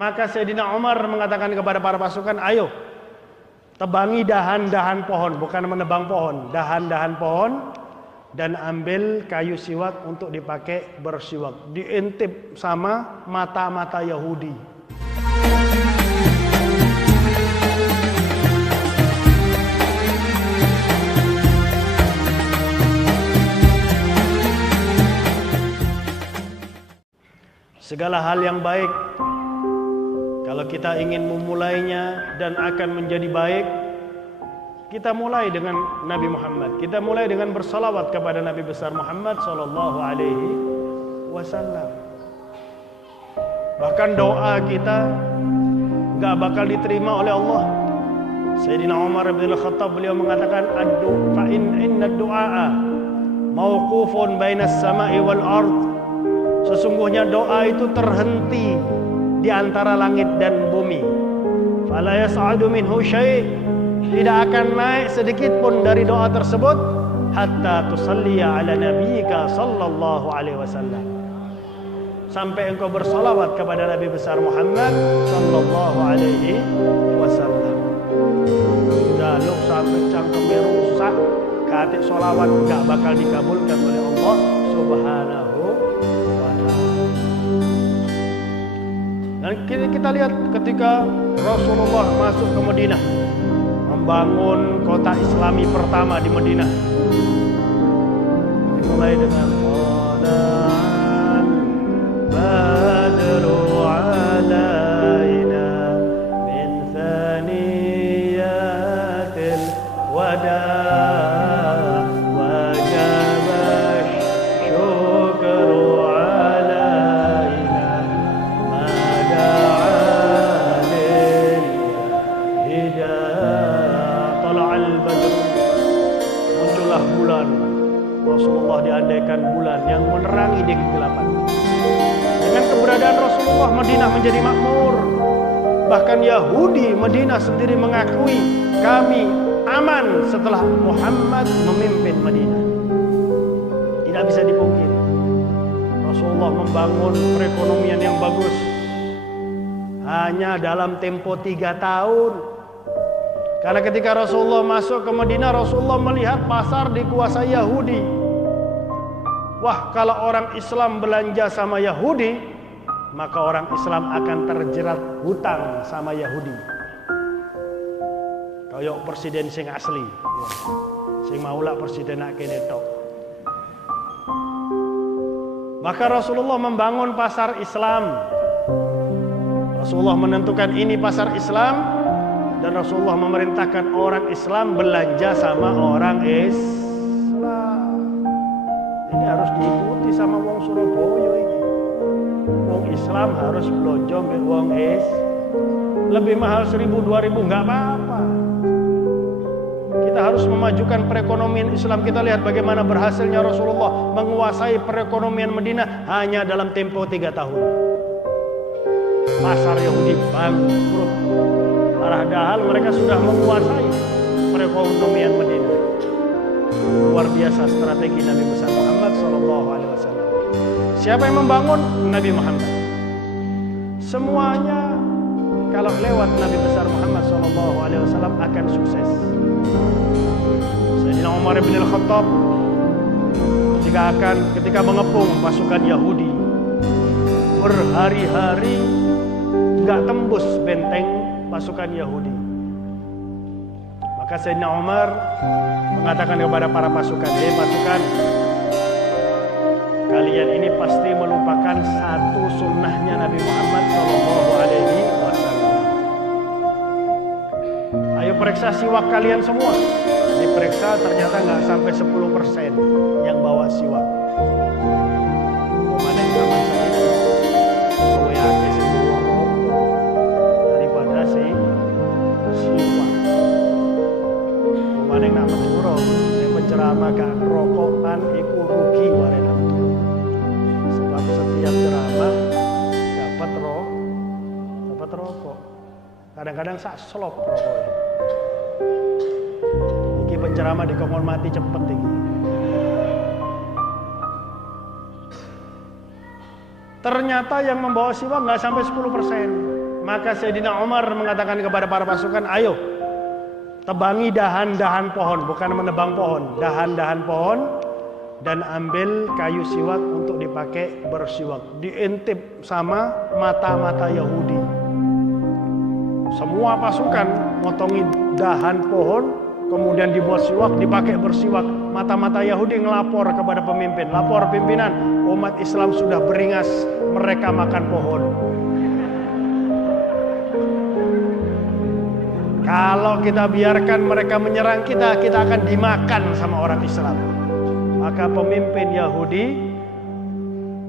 Maka Sayyidina Umar mengatakan kepada para pasukan, ayo tebangi dahan-dahan pohon, bukan menebang pohon, dahan-dahan pohon, dan ambil kayu siwak untuk dipakai bersiwak. Diintip sama mata-mata Yahudi. Segala hal yang baik, kalau kita ingin memulainya dan akan menjadi baik, kita mulai dengan Nabi Muhammad. Kita mulai dengan bersalawat kepada Nabi besar Muhammad sallallahu alaihi wasallam. Bahkan doa kita enggak bakal diterima oleh Allah. Sayyidina Umar bin Al-Khattab beliau mengatakan, fa inna ad-du'a mauqufun bainas sama'i wal ard. Sesungguhnya doa itu terhenti di antara langit dan bumi. Fala yas'adu minhu syai', tidak akan naik sedikit pun dari doa tersebut hatta tusalliya ala nabiyyika sallallahu alaihi wasallam, sampai engkau bersalawat kepada Nabi besar Muhammad sallallahu alaihi wasallam. Jaluk sampai cangkeme rusak, katik salawat enggak bakal dikabulkan oleh Allah Subhanahu. Dan kita lihat ketika Rasulullah masuk ke Madinah, membangun kota Islami pertama di Madinah, dimulai dengan badru alaina min thaniyatil wada. Rasulullah diandaikan bulan yang menerangi di kegelapan. Dengan keberadaan Rasulullah, Madinah menjadi makmur. Bahkan Yahudi Madinah sendiri mengakui, kami aman setelah Muhammad memimpin Madinah. Tidak bisa dipungkiri, Rasulullah membangun perekonomian yang bagus hanya dalam tempo 3 tahun. Karena ketika Rasulullah masuk ke Madinah, Rasulullah melihat pasar dikuasai Yahudi. Wah, kalau orang Islam belanja sama Yahudi, maka orang Islam akan terjerat hutang sama Yahudi. Kayak presiden sing asli, sing maulah presiden nak kene tok. Maka Rasulullah membangun pasar Islam. Rasulullah menentukan ini pasar Islam. Dan Rasulullah memerintahkan orang Islam belanja sama orang Islam. Ini harus diikuti sama wong Surabaya ini. Wong Islam harus belanja mbek wong lebih mahal 1.000-2.000 enggak apa-apa. Kita harus memajukan perekonomian Islam. Kita lihat bagaimana berhasilnya Rasulullah menguasai perekonomian Madinah hanya dalam tempo 3 tahun. Pasar Yahudi bangkrut. Padahal mereka sudah menguasai perekonomian Madinah. Luar biasa strategi Nabi besar Muhammad sallallahu alaihi wasallam. Siapa yang membangun? Nabi Muhammad. Semuanya kalau lewat Nabi besar Muhammad sallallahu alaihi wasallam akan sukses. Sayyidina Umar bin Al-Khattab ketika mengepung pasukan Yahudi, berhari-hari enggak tembus benteng pasukan Yahudi. Maka Sayyidina Umar mengatakan kepada para pasukan, pasukan, kalian ini pasti melupakan satu sunnahnya Nabi Muhammad sallallahu alaihi wasallam. Ayo periksa siwak kalian semua. Diperiksa, ternyata nggak sampai 10% yang bawa siwak. Mana yang zaman saya yang nak menurut, yang penceramah gak rokokan iku rugi wae nak menurut. Sebab setiap ceramah dapat rokok. Kadang-kadang sak slop rokoknya. Iki penceramah dikongkon mati cepet iki. Ternyata yang membawa siwak nggak sampai 10%. Maka Sayyidina Umar mengatakan kepada para pasukan, ayo tebangi dahan-dahan pohon, bukan menebang pohon, dahan-dahan pohon, dan ambil kayu siwak untuk dipakai bersiwak. Diintip sama mata-mata Yahudi. Semua pasukan motongi dahan pohon, kemudian dibuat siwak, dipakai bersiwak. Mata-mata Yahudi ngelapor kepada pemimpin, lapor pimpinan, umat Islam sudah beringas, mereka makan pohon. Kalau kita biarkan mereka menyerang kita, kita akan dimakan sama orang Islam. Maka pemimpin Yahudi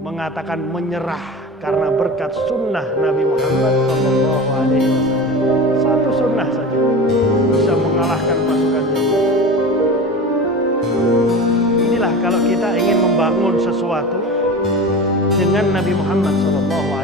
mengatakan menyerah karena berkat sunnah Nabi Muhammad SAW. Satu sunnah saja bisa mengalahkan pasukan Yahudi. Inilah kalau kita ingin membangun sesuatu dengan Nabi Muhammad SAW.